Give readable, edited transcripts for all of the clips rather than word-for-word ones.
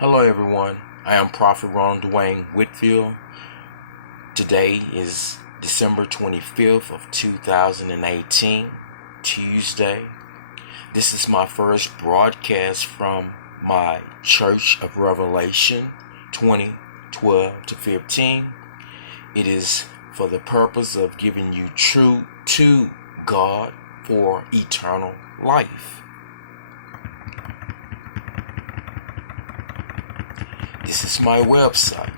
Hello, everyone. I am Prophet Ron Dwayne Whitfield. Today is December 25th of 2018, Tuesday. This is my first broadcast from my Church of Revelation 2012 to 15. It is for the purpose of giving you truth to God for eternal life. This is my website.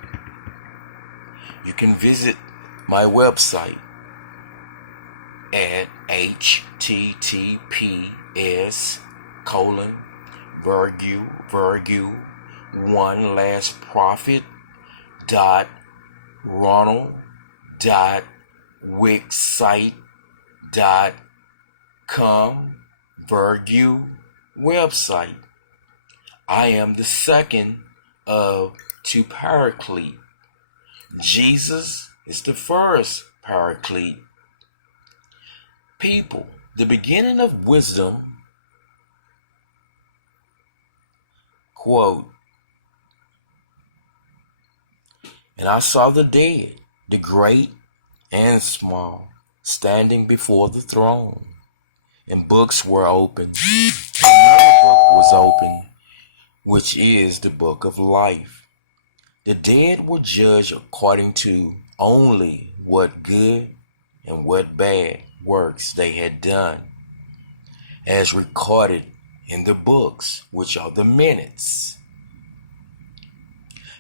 You can visit my website at https://one last prophet ronald.wixsite.com website. I am the second of two paraclete. Jesus is the first paraclete. People, the beginning of wisdom, quote, "And I saw the dead, the great and small, standing before the throne, and books were opened. Another book was opened, which is the book of life. The dead were judged according to only what good and what bad works they had done, as recorded in the books, which are the minutes.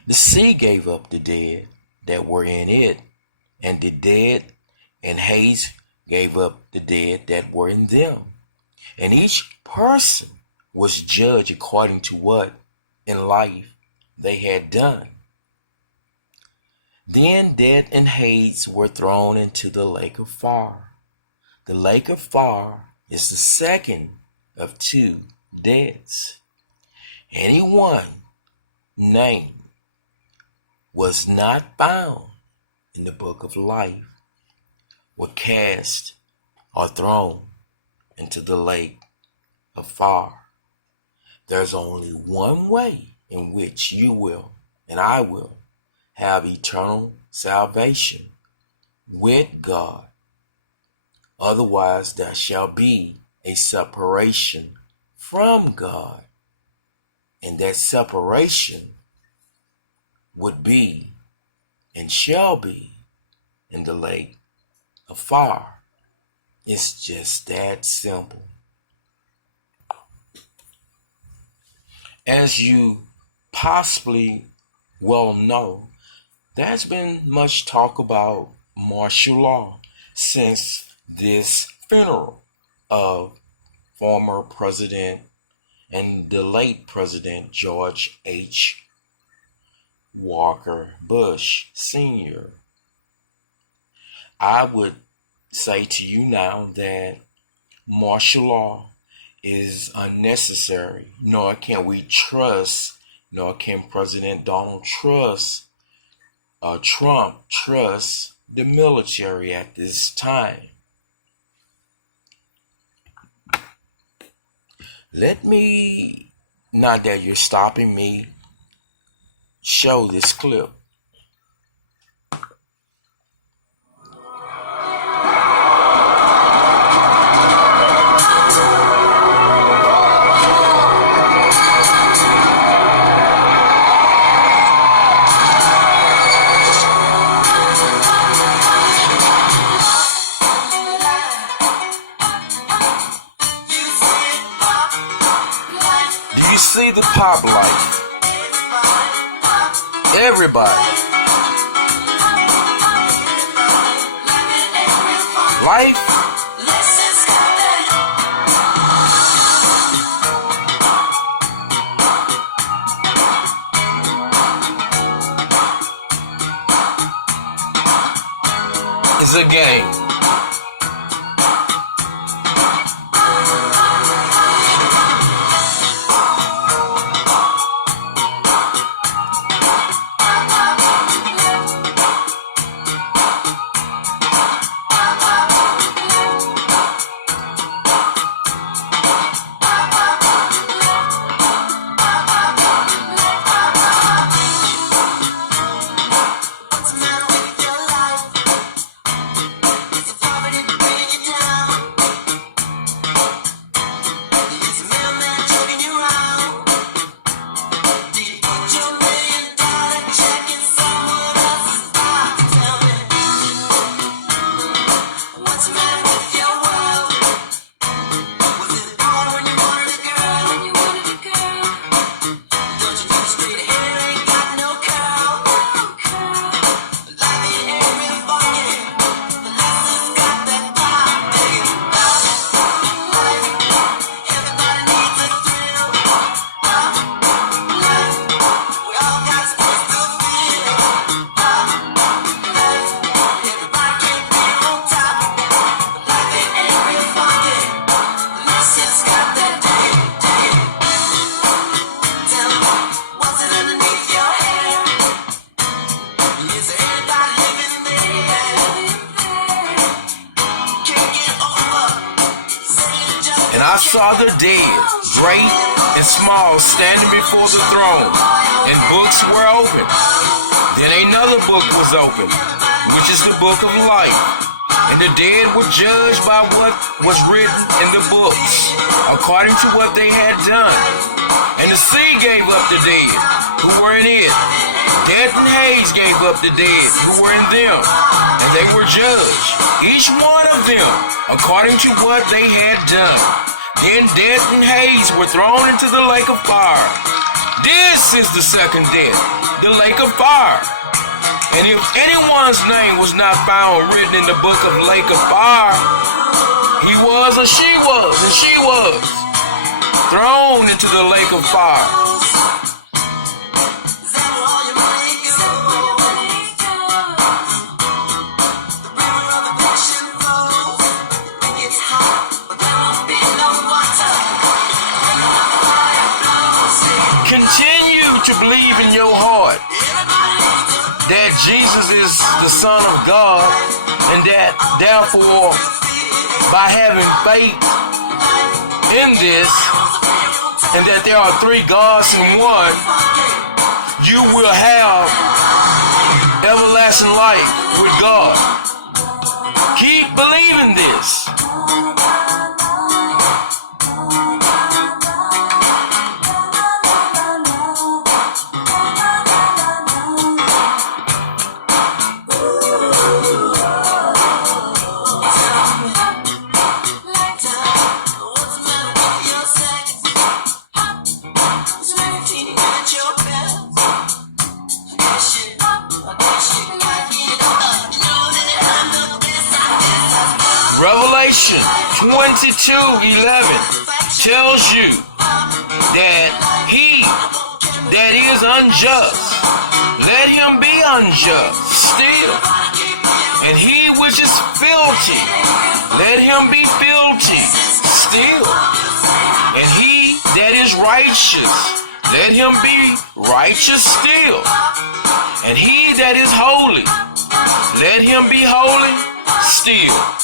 The sea gave up the dead that were in it, and the dead and Hades gave up the dead that were in them. And each person was judged according to what in life they had done. Then death and Hades were thrown into the lake of fire. The lake of fire is the second of two deaths. Anyone named was not found in the book of life were cast or thrown into the lake of fire. There's only one way in which you will and I will have eternal salvation with God. Otherwise, there shall be a separation from God, and that separation would be and shall be in the lake of fire. It's just that simple. As you possibly well know, there's been much talk about martial law since this funeral of former President and the late President George H. Walker Bush Sr. I would say to you now that martial law is unnecessary, nor can we trust, nor can President Donald Trump trust the military at this time. Let me, not that you're stopping me, show this clip. Do you see the pop light? Everybody. Life is a game. And I saw the dead, great and small, standing before the throne, and books were open. Then another book was opened, which is the book of life. And the dead were judged by what was written in the books, according to what they had done. And the sea gave up the dead who were in it. Death and Hades gave up the dead who were in them, and they were judged, each one of them, according to what they had done. Then death and Hades were thrown into the lake of fire. This is the second death, the lake of fire. And if anyone's name was not found written in the book of lake of fire, he was or she was, and she was thrown into the lake of fire. Continue to believe in your heart that Jesus is the Son of God, and that therefore by having faith in this, and that there are three gods in one, you will have everlasting life with God. Keep believing this. Revelation 22:11 tells you that he that is unjust, let him be unjust still. And he which is filthy, let him be filthy still. And he that is righteous, let him be righteous still. And he that is holy, let him be holy still.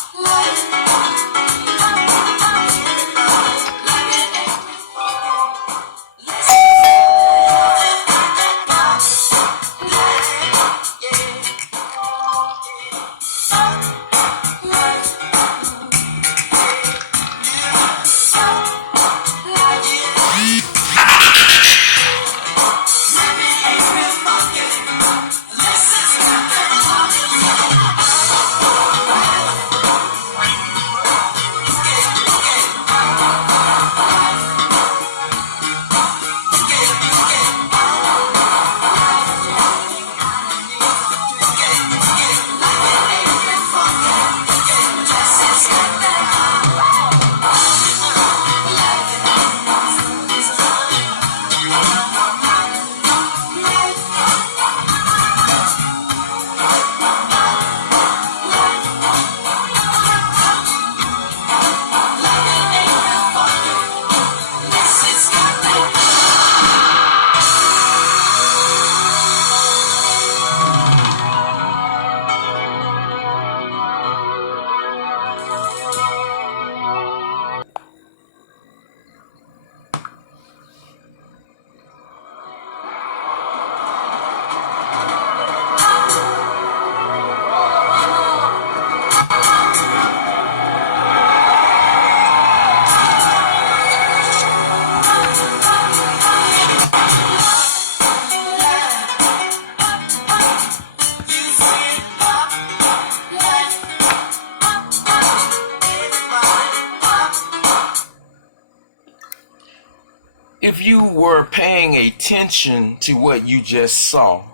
if you were paying attention to what you just saw,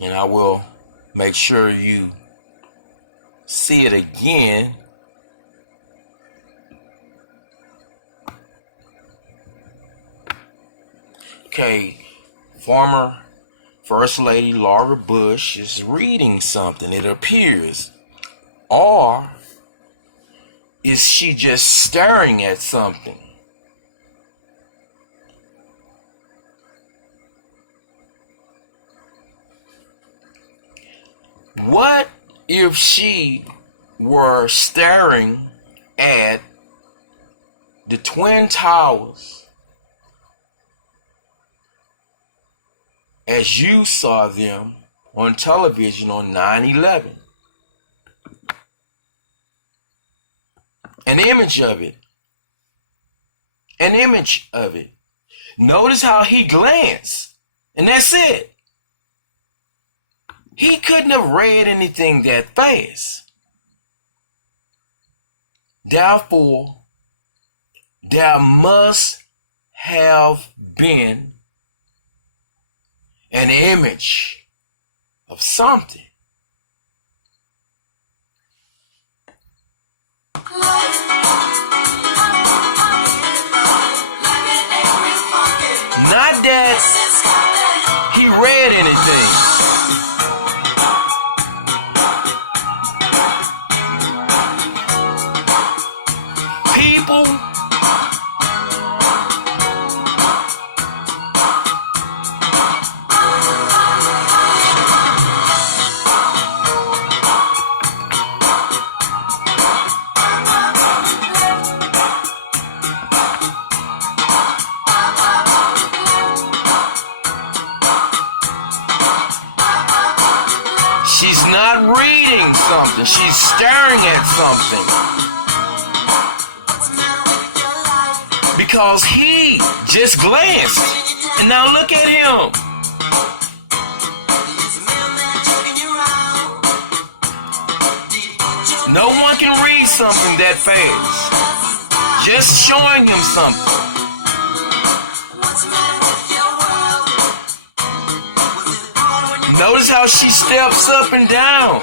and I will make sure you see it again. Okay, former First Lady Laura Bush is reading something, it appears. Or is she just staring at something? What if she were staring at the Twin Towers as you saw them on television on 9/11? An image of it. An image of it. Notice how he glanced, and that's it. He couldn't have read anything that fast. Therefore, there must have been an image of something. Not that he read anything. People she's not reading something, she's staring at something. Because he just glanced. And now look at him. No one can read something that fast. Just showing him something. Notice how she steps up and down.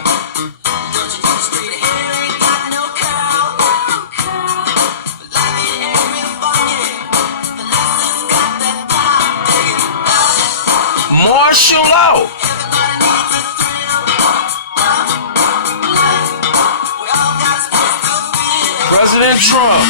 Martial law. President Trump.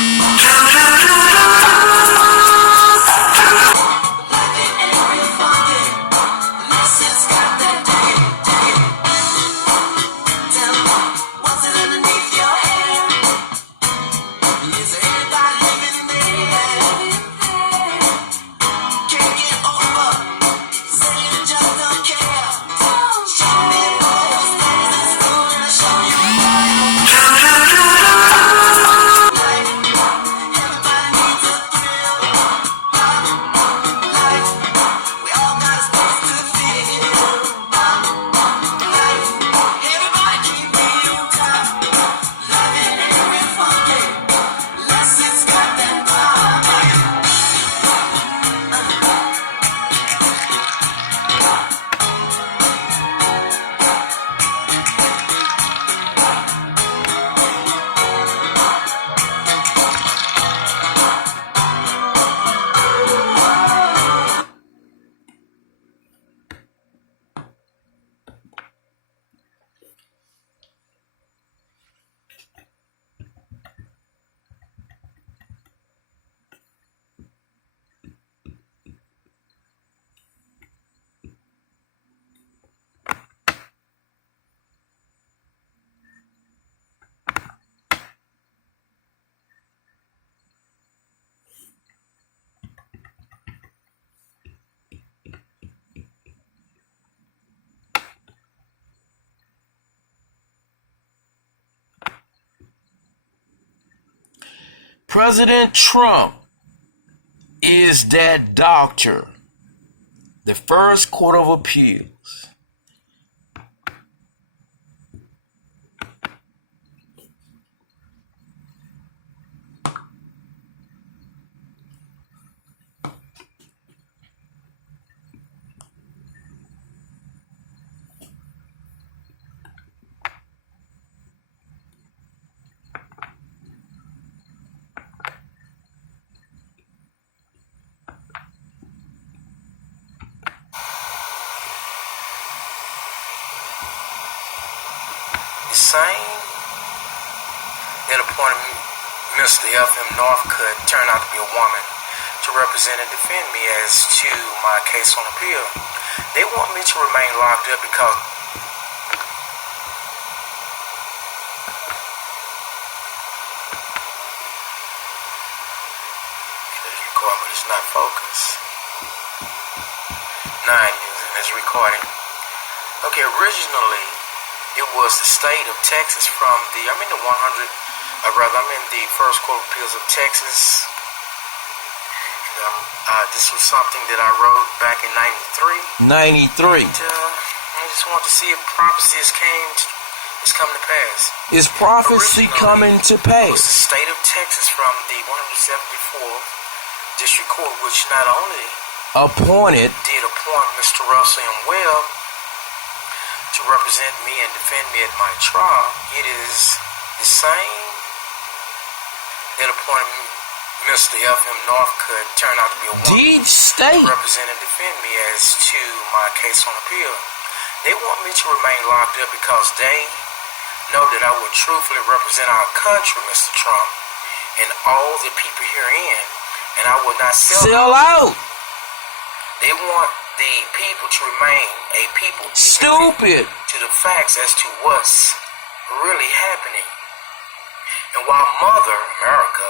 President Trump is that doctor, the first court of appeals. same that appointed Mr. F.M. Northcutt turned out to be a woman to represent and defend me as to my case on appeal. They want me to remain locked up because it's not focused. 9 years in this recording. Okay, originally it was the state of Texas from I'm in the First Court of Appeals of Texas. This was something that I wrote back in 93. 93. And, I just want to see if prophecy is coming to pass. Is prophecy coming to pass? It was the state of Texas from the 174th District Court, which not only did appoint Mr. Russell M. Webb to represent me and defend me at my trial, it is the same that appointed Mr. F.M. Northcutt turned out to be a woman deep state to represent and defend me as to my case on appeal. They want me to remain locked up because they know that I will truthfully represent our country, Mr. Trump, and all the people herein, and I will not sell out. They want the people to remain a people stupid to the facts as to what's really happening. And while Mother America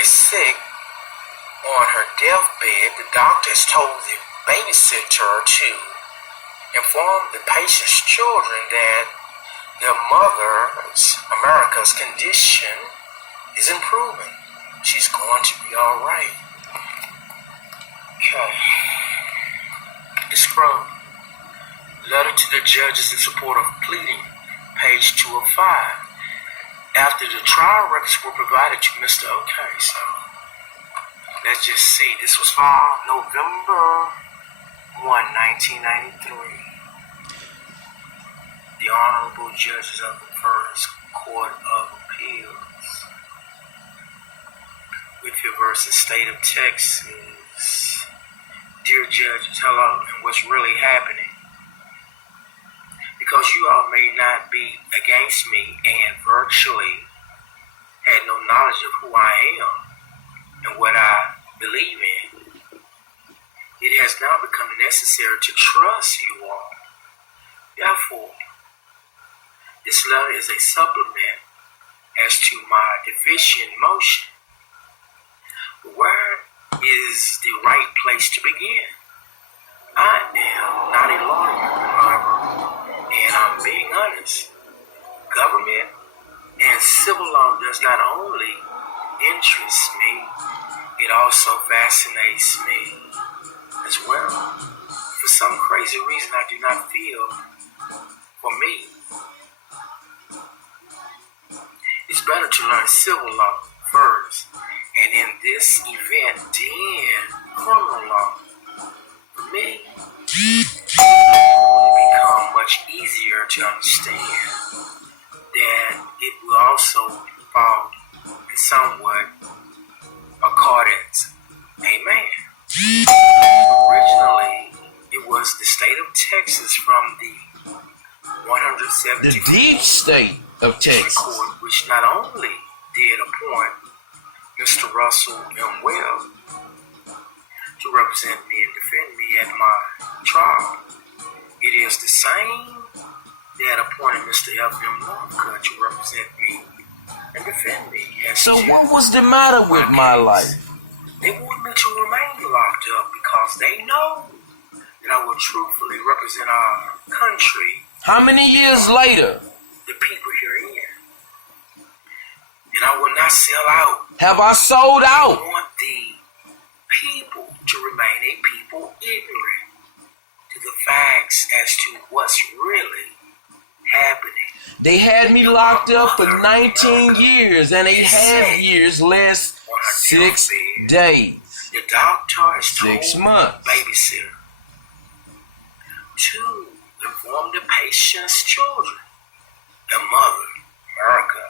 is sick on her deathbed, the doctor has told the babysitter to inform the patient's children that their mother's America's condition is improving. She's going to be all right. Okay. It's from Letter to the Judges in Support of Pleading, page 205. After the trial records were provided to Mr. Okay, so let's just see. This was filed November 1, 1993. The Honorable Judges of the First Court of Appeals, Whitfield versus State of Texas. Dear judges, hello, and what's really happening? Because you all may not be against me and virtually had no knowledge of who I am and what I believe in, it has now become necessary to trust you all. Therefore, this letter is a supplement as to my deficient motion. Where is the right place to begin? I am not a lawyer, however, and I'm being honest. Government and civil law does not only interest me, it also fascinates me as well. For some crazy reason, I do not feel for me. It's better to learn civil law first, and in this event, then criminal law. For me, it will become much easier to understand that it will also fall in somewhat accordance. Amen. Originally, it was the state of Texas from the 174th the deep state of Texas court, which not only did appoint Mr. Russell M. Webb to represent me and defend me at my trial. It is the same that appointed Mr. F.M. Northcutt to represent me and defend me. So what was the matter with my life? They want me to remain locked up because they know that I will truthfully represent our country. How many years later? The people herein. And I will not sell out. Have I sold out? I want the people to remain a people ignorant to the facts as to what's really happening. They had me locked up for 19 years and 8.5 years less 6 days. The doctor has told 6 months. The babysitter to inform the patient's children, the mother, America,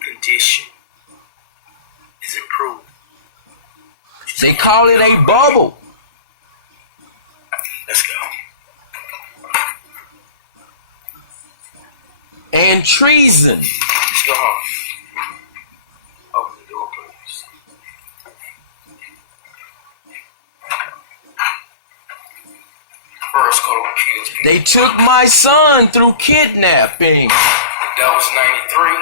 condition is improved. They call it a bubble. Let's go. and treason. Let's go home. Open the door, please. First, go to appeals. They took my son through kidnapping That was 93.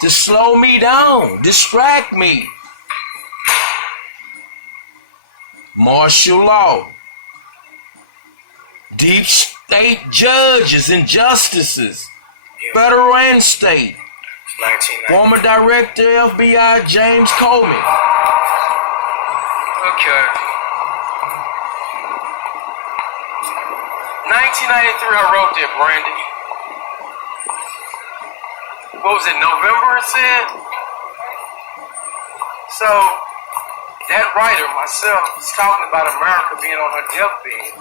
to slow me down, distract me. Martial law. Deep state judges and justices, federal and state. 1990. Former Director FBI James Comey. Okay. 1993, I wrote that, Brandy. What was it, November it said? So, that writer, myself, is talking about America being on her deathbed.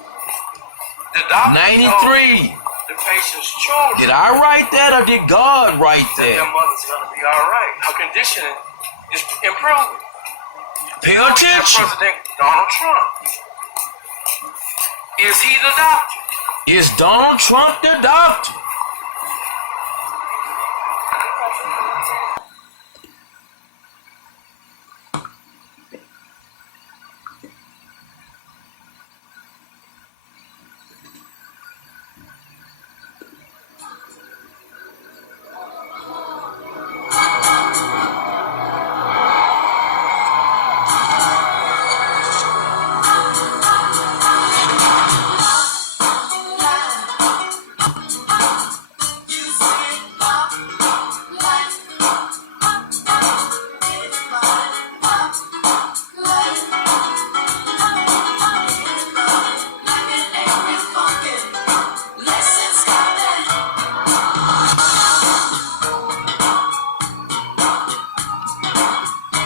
The doctor 93. told the patient's children Did I write that or did God write that their that? mother's going to be all right. Her condition is improving. Pay We got attention. President Donald Trump. Is he the doctor? Is Donald Trump the doctor?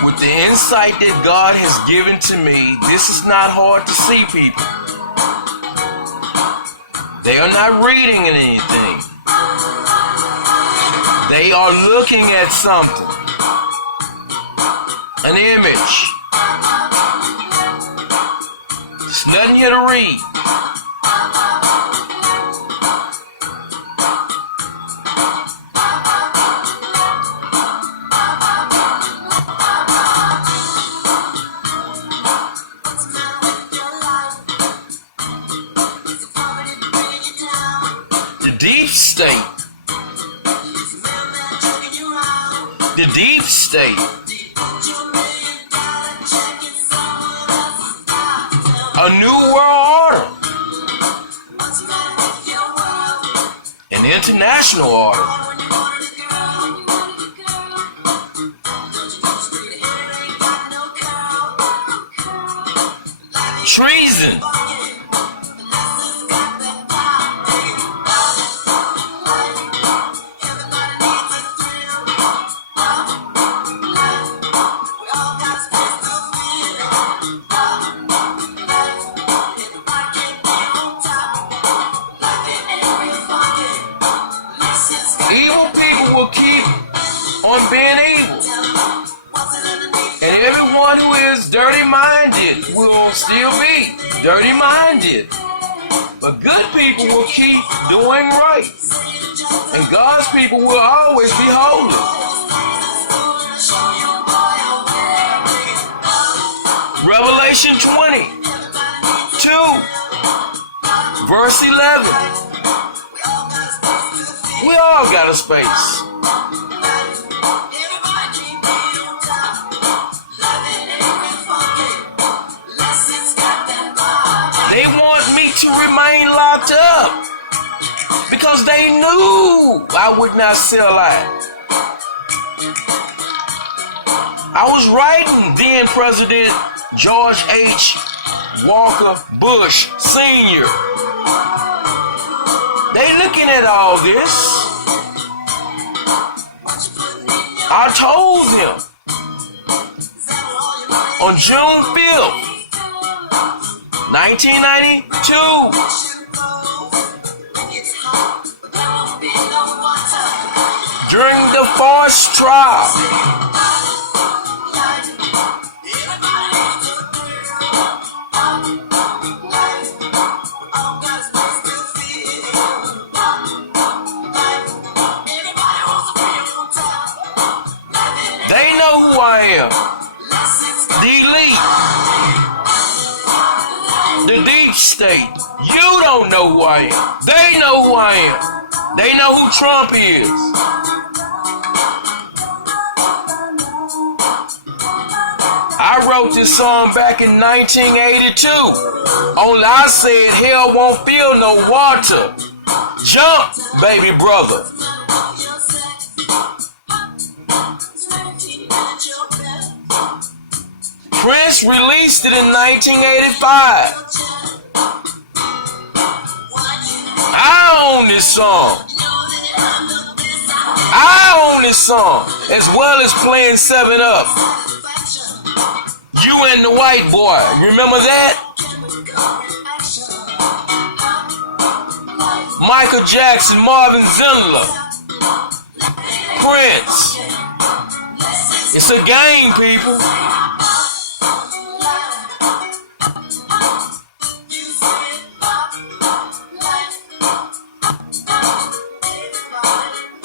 With the insight that God has given to me, this is not hard to see, people. They are not reading anything. They are looking at something. An image. There's nothing here to read. The deep state. A new world order. An international order. Treason. Evil people will keep on being evil. And everyone who is dirty-minded will still be dirty-minded. But good people will keep doing right. And God's people will always be holy. Revelation 22, verse 11. We all got a space. They want me to remain locked up because they knew I would not sell out. I was writing then President George H. Walker Bush Sr. They looking at all this. I told them on June 5th, 1992, during the forced trial, state. You don't know who I am. They know who I am. They know who Trump is. I wrote this song back in 1982. Only I said hell won't feel no water. Jump, baby brother. Prince released it in 1985. I own this song. I own this song, as well as playing 7-Up. You and the White Boy, remember that? Michael Jackson, Marvin Zindler, Prince. It's a game, people.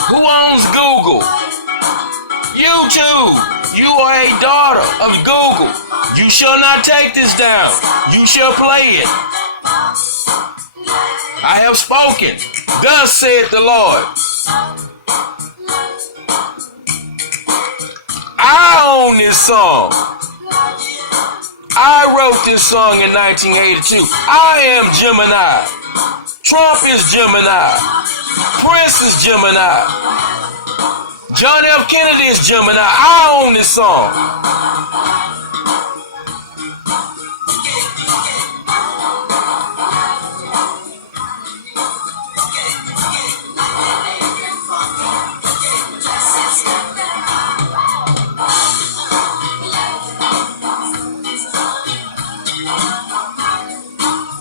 Who owns Google? YouTube. You are a daughter of Google. You shall not take this down. You shall play it. I have spoken. Thus saith the Lord. I own this song. I wrote this song in 1982. I am Gemini. Trump is Gemini. Prince is Gemini. John F. Kennedy is Gemini. I own this song.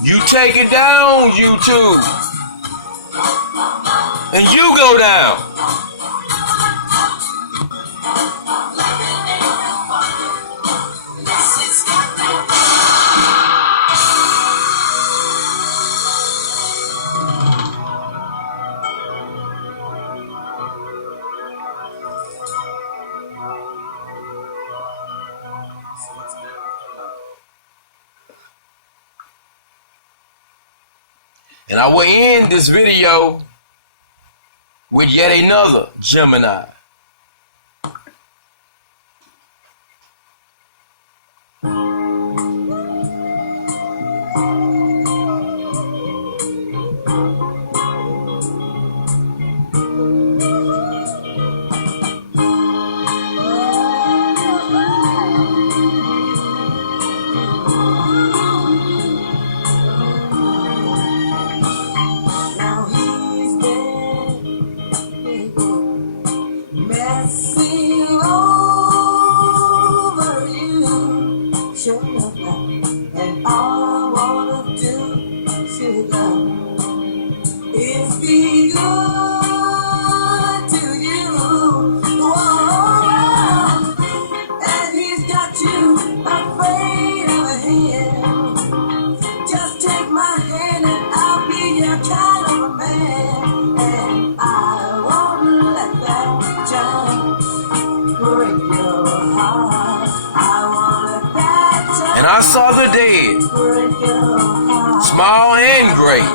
You take it down, YouTube. And you go down. And I will end this video with yet another Gemini. And I saw the dead, small and great,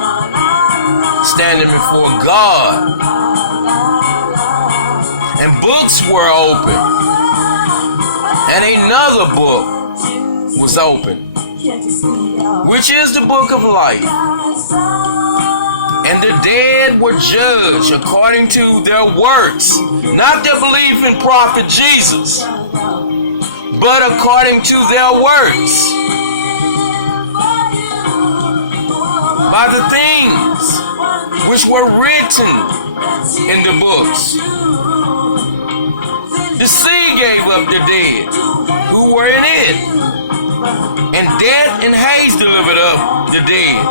standing before God. And books were open. And another book was open, which is the book of life. And the dead were judged according to their works, not their belief in Prophet Jesus, but according to their works, by the things which were written in the books. The sea gave up the dead who were in it, and death and Hades delivered up the dead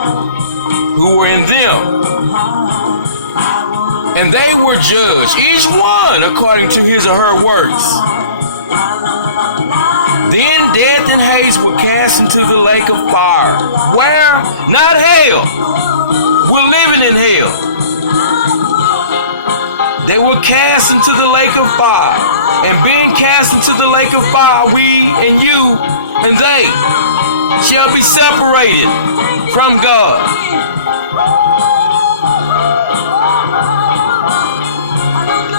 who were in them. And they were judged, each one according to his or her works. Then death and Hades were cast into the lake of fire. Where? Not hell. We're living in hell. They were cast into the lake of fire. And being cast into the lake of fire, we and you and they shall be separated. from God.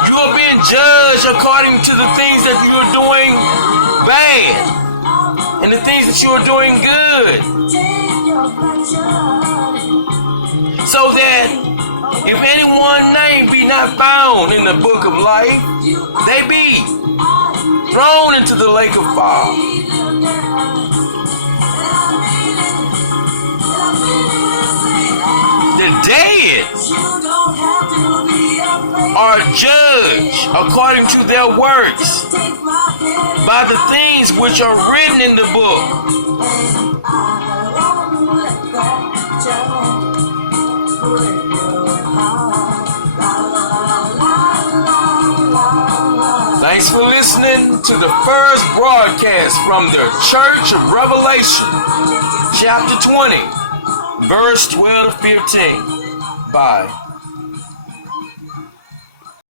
You are being judged according to the things that you are doing bad and the things that you are doing good. So that if anyone's name be not found in the book of life, they be thrown into the lake of fire. The dead are judged according to their works by the things which are written in the book. Thanks for listening to the first broadcast from the Church of Revelation, chapter 20, verse 12 to 15. Bye.